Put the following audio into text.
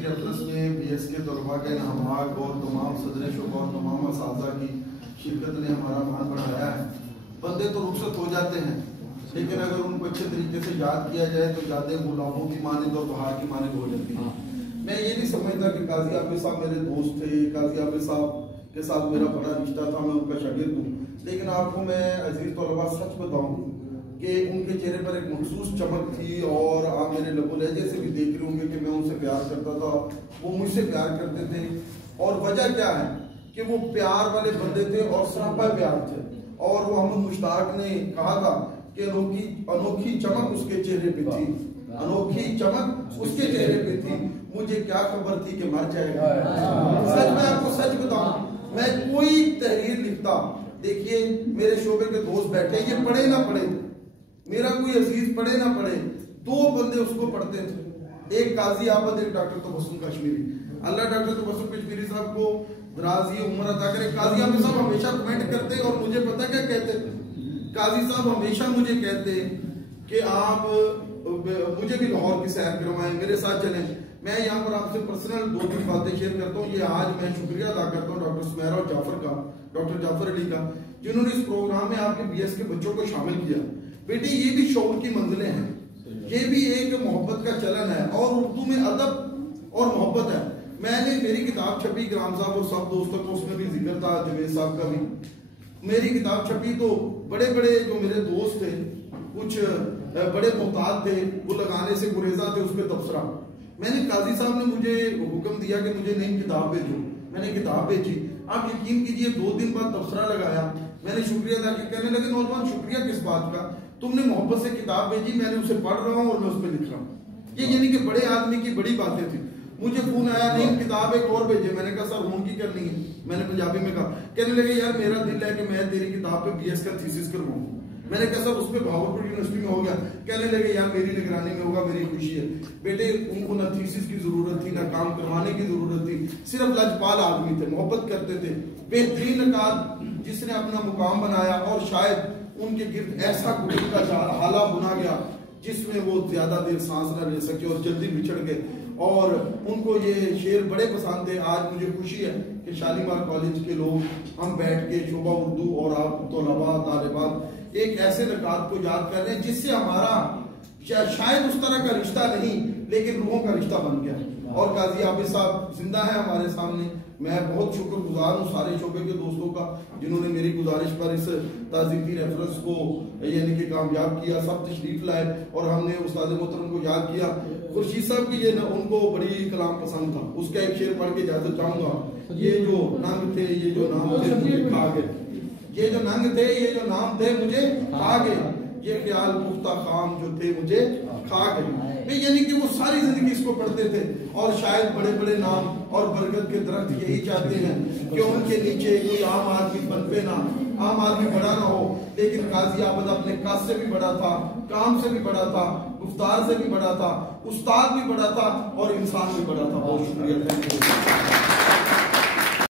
Reference में BS के तलबा के नहमाक और तमाम सदर शोबा और तमाम असातिज़ा की शिरकत ने हमारा मान बढ़ाया है। बंदे तो रुखसत हो जाते हैं, लेकिन अगर उनको अच्छे तरीके से याद किया जाए तो यादें गुलाबों की मानिंद और बहार की मानिंद हो जाती हैं। मैं ये नहीं समझता कि काजी आबिद साहब मेरे दोस्त थे, काजी आबिद साहब के साथ मेरा बड़ा रिश्ता था, मैं उनका शागिर्द हूँ, लेकिन आपको मैं अजीज तलबा सच बताऊँ कि उनके चेहरे पर एक मखसूस चमक थी और आप मेरे लबो लहजे से भी देख रहे होंगे कि मैं उनसे प्यार करता था, वो मुझसे प्यार करते थे। और वजह क्या है कि वो प्यार वाले बंदे थे और सरापा प्यार थे। और वो मोहम्मद मुश्ताक ने कहा था कि अनोखी चमक उसके चेहरे पे थी, अनोखी चमक उसके चेहरे पे थी। मुझे क्या खबर थी कि मर जाएगा। सच में आपको सच बताऊं, मैं कोई तहरीर लिखता, देखिए मेरे शोबे के दोस्त बैठे, ये पढ़े ना पढ़े, मेरा कोई अजीज पढ़े ना पढ़े, दो बंदे उसको पढ़ते थे, एक काजी आबद, एक डॉक्टर तबस्सुम कश्मीरी। अल्लाह डॉक्टर तबस्सुम कश्मीरी साहब को दराजी उम्र अता करे। काजी आबद साहब हमेशा कमेंट करते और मुझे पता क्या कहते थे, काजी साहब हमेशा मुझे कहते कि आप मुझे भी लाहौर की सैर करवाएं, मेरे साथ चलें। मैं यहाँ पर आपसे पर्सनल 2-3 बातें शेयर करता हूँ। ये आज मैं शुक्रिया अदा करता हूँ डॉक्टर सुमेरा और जाफर का, डॉक्टर जाफर अली का, जिन्होंने इस प्रोग्राम में आपके BS के बच्चों को शामिल किया। बेटी ये भी शौक की मंजिलें हैं, ये भी एक मोहब्बत का चलन है और उर्दू में अदब और मोहब्बत है। मैंने मेरी किताब छपी, इकराम साहब और सब दोस्तों को, उसमें भी जिक्र था जवेद साहब का भी। मेरी किताब छपी तो बड़े बड़े जो मेरे दोस्त थे, कुछ बड़े मोहताज थे, वो लगाने से गुरेजा थे उस पर तबसरा। मैंने काजी साहब ने मुझे हुक्म दिया कि मुझे नई किताब भेजो, मैंने किताब भेजी। आप यकीन कीजिए 2 दिन बाद तबसरा लगाया, मैंने शुक्रिया अदा किया। कहने लगे नौजवान शुक्रिया किस बात का, तुमने मोहब्बत से किताब भेजी, मैंने उसे पढ़ रहा हूँ और मैं उस पर लिख रहा हूँ। ये यानी कि बड़े आदमी की बड़ी बातें थी। मुझे फोन आया, नहीं किताब एक और भेजे। मैंने कहा सर फोन की करनी है, मैंने पंजाबी में कहा। कहने लगे यार मेरा दिल है कि मैं तेरी किताब पे BS का थीसिस करवाऊँ। मैंने कहा सर उस पर भावलपुर यूनिवर्सिटी में हो गया। कहने लगे यार मेरी निगरानी में होगा, मेरी खुशी है। बेटे उनको ना थीसिस की जरूरत थी, ना काम करवाने की जरूरत थी, सिर्फ लजपाल आदमी थे, मोहब्बत करते थे, बेहतरीन नकाद जिसने अपना मुकाम बनाया। और शायद उनके गिर्द ऐसा कुदरत का हाला बुना गया जिसमें वो ज्यादा देर सांस न ले सके और जल्दी बिछड़ गए। और उनको ये शेर बड़े पसंद थे। आज मुझे खुशी है कि शालीमार कॉलेज के लोग हम बैठ के शोबा उर्दू और आप तलबा तालिबात एक ऐसे नकात को याद कर रहे हैं जिससे हमारा शायद उस तरह का रिश्ता नहीं, लेकिन रूहों का रिश्ता बन गया। और काजी आबिद साहब जिंदा है हमारे सामने। मैं बहुत शुक्रगुजार हूँ सारे शोबे के दोस्तों का जिन्होंने मेरी गुजारिश पर इस ताज़ीती रेफरेंस को यानी कि कामयाब किया। सब तशरीफ लाए और हमने उस्ताद मोहतरम को याद किया। खुर्शीद साहब की ये उनको बड़ी कलाम पसंद था, उसका एक शेर पढ़ के इजाजत चाहूंगा। ये जो नंग थे, ये जो नाम थे मुझे खा गए, ये जो नंग थे, ये जो नाम थे मुझे खा गए, ये ख्याल पुख्ता खाम जो थे मुझे खा गए। यानी कि वो सारी जिंदगी इसको पढ़ते थे। और शायद बड़े बड़े नाम और बरगद के दरख्त यही चाहते हैं कि उनके नीचे कोई आम आदमी पनपे ना, आम आदमी बड़ा ना हो। लेकिन काजी आबद अपने काज से भी बड़ा था, काम से भी बड़ा था, गुफ्तार से भी बड़ा था, उस्ताद भी बड़ा था और इंसान भी बड़ा था। बहुत शुक्रिया।